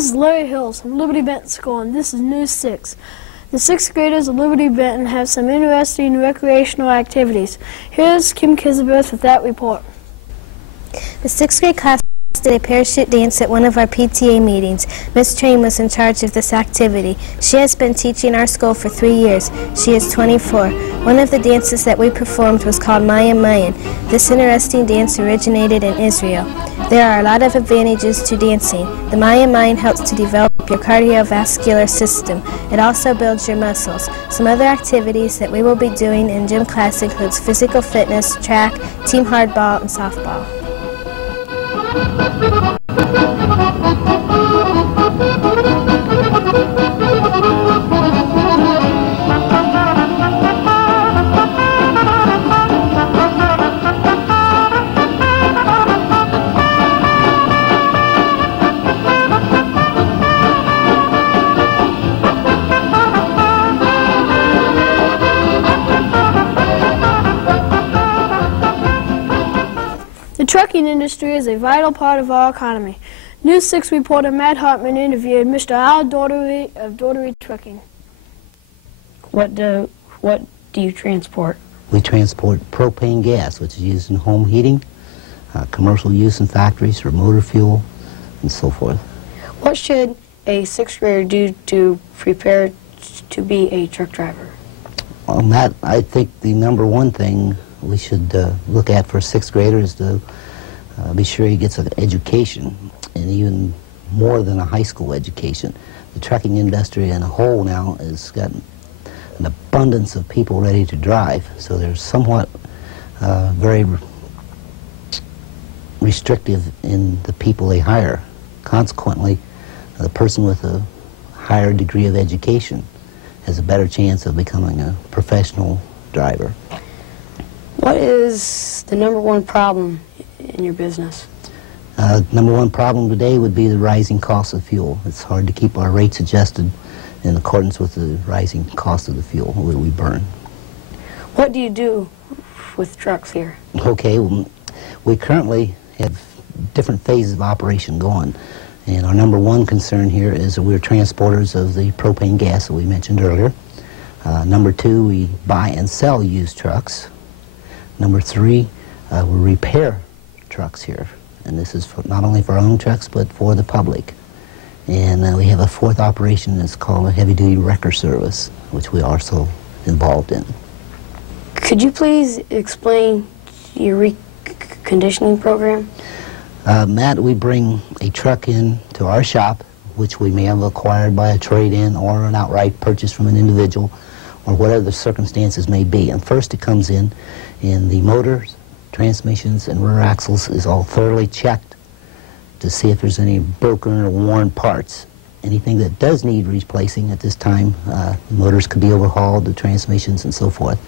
This is Larry Hills from Liberty Benton School, and this is News 6. The 6th graders of Liberty Benton have some interesting recreational activities. Here's Kim Kisabeth with that report. The 6th grade class did a parachute dance at one of our PTA meetings. Miss Train was in charge of this activity. She has been teaching our school for 3 years. She is 24. One of the dances that we performed was called Mayan Mayan. This interesting dance originated in Israel. There are a lot of advantages to dancing. The Mayan Mayan helps to develop your cardiovascular system. It also builds your muscles. Some other activities that we will be doing in gym class includes physical fitness, track, team hardball, and softball. The trucking industry is a vital part of our economy. News 6 reporter Matt Hartman interviewed Mr. Al Daughtery of Daughtery Trucking. What do you transport? We transport propane gas, which is used in home heating, commercial use in factories for motor fuel, and so forth. What should a 6th grader do to prepare to be a truck driver? On that, I think the number one thing we should look at for a 6th grader is to be sure he gets an education, and even more than a high school education. The trucking industry in a whole now has got an abundance of people ready to drive, so they're somewhat very restrictive in the people they hire. Consequently, the person with a higher degree of education has a better chance of becoming a professional driver. What is the number one problem in your business? Number one problem today would be the rising cost of fuel. It's hard to keep our rates adjusted in accordance with the rising cost of the fuel that we burn. What do you do with trucks here? Okay, well, we currently have different phases of operation going, and our number one concern here is that we're transporters of the propane gas that we mentioned earlier. Number two, we buy and sell used trucks. Number three, we repair trucks here, and this is not only for our own trucks but for the public. And we have a fourth operation that's called a heavy-duty wrecker service, which we are also involved in. Could you please explain your reconditioning program? Matt, we bring a truck in to our shop, which we may have acquired by a trade-in or an outright purchase from an individual, or whatever the circumstances may be. And first it comes in, and the motors, transmissions, and rear axles is all thoroughly checked to see if there's any broken or worn parts. Anything that does need replacing at this time, the motors could be overhauled, the transmissions, and so forth.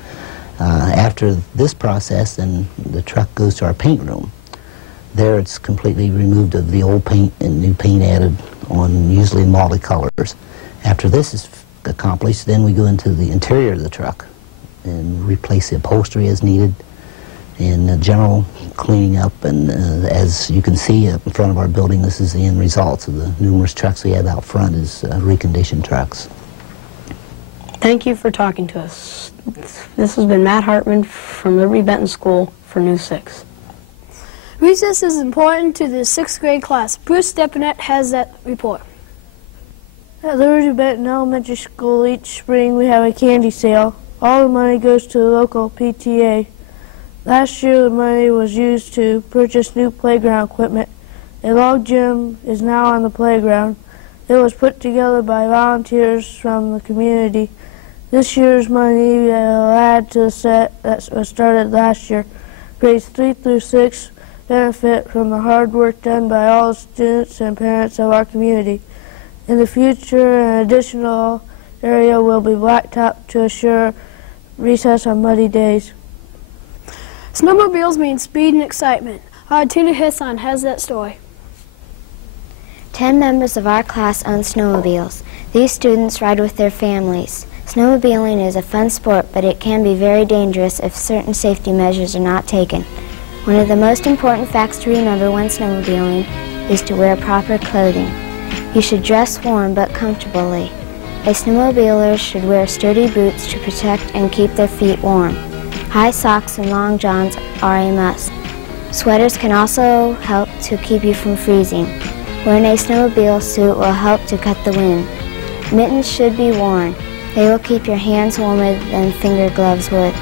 After this process, then the truck goes to our paint room. There it's completely removed of the old paint and new paint added on, usually multi-colors. After this is accomplished, then we go into the interior of the truck and replace the upholstery as needed, and general cleaning up. And as you can see up in front of our building, this is the end result of the numerous trucks we have out front is reconditioned trucks. Thank you for talking to us. This has been Matt Hartman from Liberty Benton School for News 6. Recess is important to the 6th grade class. Bruce Stepanet has that report. At Liberty Benton Elementary School each spring we have a candy sale. All the money goes to the local PTA. Last year the money was used to purchase new playground equipment. A log gym is now on the playground. It was put together by volunteers from the community. This year's money will add to the set that was started last year. Grades 3 through 6 benefit from the hard work done by all the students and parents of our community. In the future, an additional area will be blacktopped to assure recess on muddy days. Snowmobiles mean speed and excitement. Our Tina Hisson has that story. 10 members of our class own snowmobiles. These students ride with their families. Snowmobiling is a fun sport, but it can be very dangerous if certain safety measures are not taken. One of the most important facts to remember when snowmobiling is to wear proper clothing. You should dress warm but comfortably. A snowmobiler should wear sturdy boots to protect and keep their feet warm. High socks and long johns are a must. Sweaters can also help to keep you from freezing. Wearing a snowmobile suit will help to cut the wind. Mittens should be worn. They will keep your hands warmer than finger gloves would.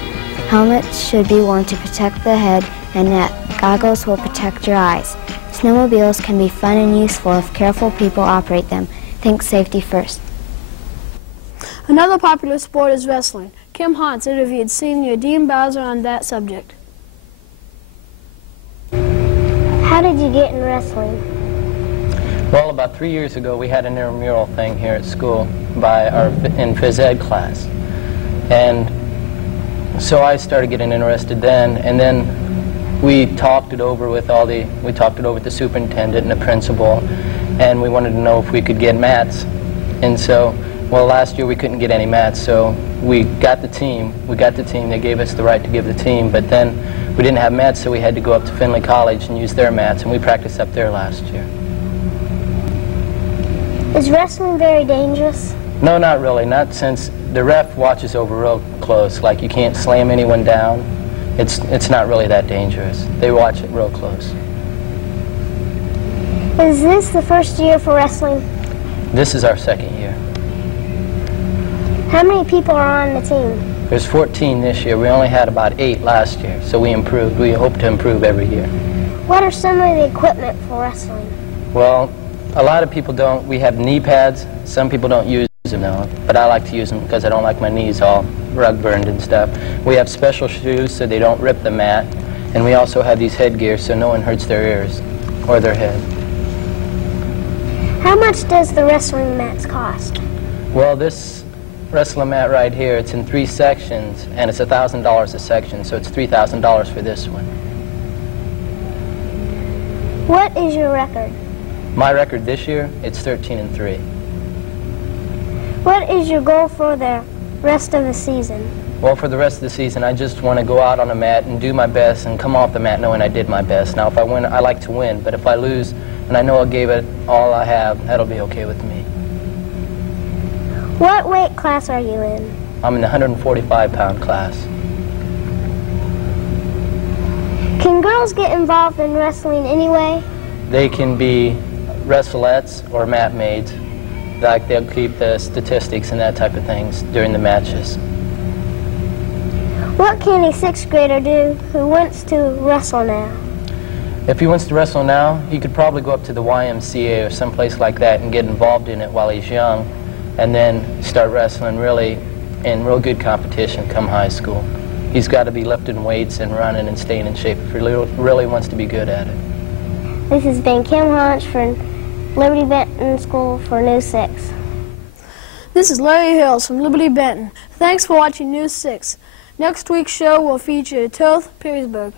Helmets should be worn to protect the head and neck. Goggles will protect your eyes. Snowmobiles can be fun and useful if careful people operate them. Think safety first. Another popular sport is wrestling. Kim Hans interviewed Senior Dean Bowser on that subject. How did you get in wrestling? Well, about 3 years ago, we had an intramural thing here at school in phys ed class. And so I started getting interested then, and then we talked it over with the superintendent and the principal, and we wanted to know if we could get mats. And so, well, last year we couldn't get any mats, so we got the team. They gave us the right to give the team, but then we didn't have mats, so we had to go up to Findlay College and use their mats, and we practiced up there last year. Is wrestling very dangerous? No, not really. Not since the ref watches over real close. Like, you can't slam anyone down. It's not really that dangerous. They watch it real close. Is this the first year for wrestling? This is our second year. How many people are on the team? There's 14 this year. We only had about 8 last year, so we improved. We hope to improve every year. What are some of the equipment for wrestling? Well, a lot of people don't. We have knee pads. Some people don't use them now, but I like to use them because I don't like my knees all rug burned and stuff. We have special shoes so they don't rip the mat, and we also have these headgear so no one hurts their ears or their head. How much does the wrestling mats cost? Well, this wrestling mat right here, it's in 3 sections, and it's $1,000 a section, so it's $3,000 for this one. What is your record? My record this year, it's 13-3. What is your goal for the rest of the season? Well, for the rest of the season, I just want to go out on a mat and do my best and come off the mat knowing I did my best. Now, if I win, I like to win, but if I lose and I know I gave it all I have, that'll be okay with me. What weight class are you in? I'm in the 145-pound class. Can girls get involved in wrestling anyway? They can be wrestlettes or mat maids. Like, they'll keep the statistics and that type of things during the matches. What can a 6th grader do who wants to wrestle now? If he wants to wrestle now, he could probably go up to the YMCA or someplace like that and get involved in it while he's young, and then start wrestling really in real good competition come high school. He's got to be lifting weights and running and staying in shape if he really wants to be good at it. This has been Kim Hunch for Liberty Benton School for News 6. This is Larry Hills from Liberty Benton. Thanks for watching News 6. Next week's show will feature Toth, Perrysburg.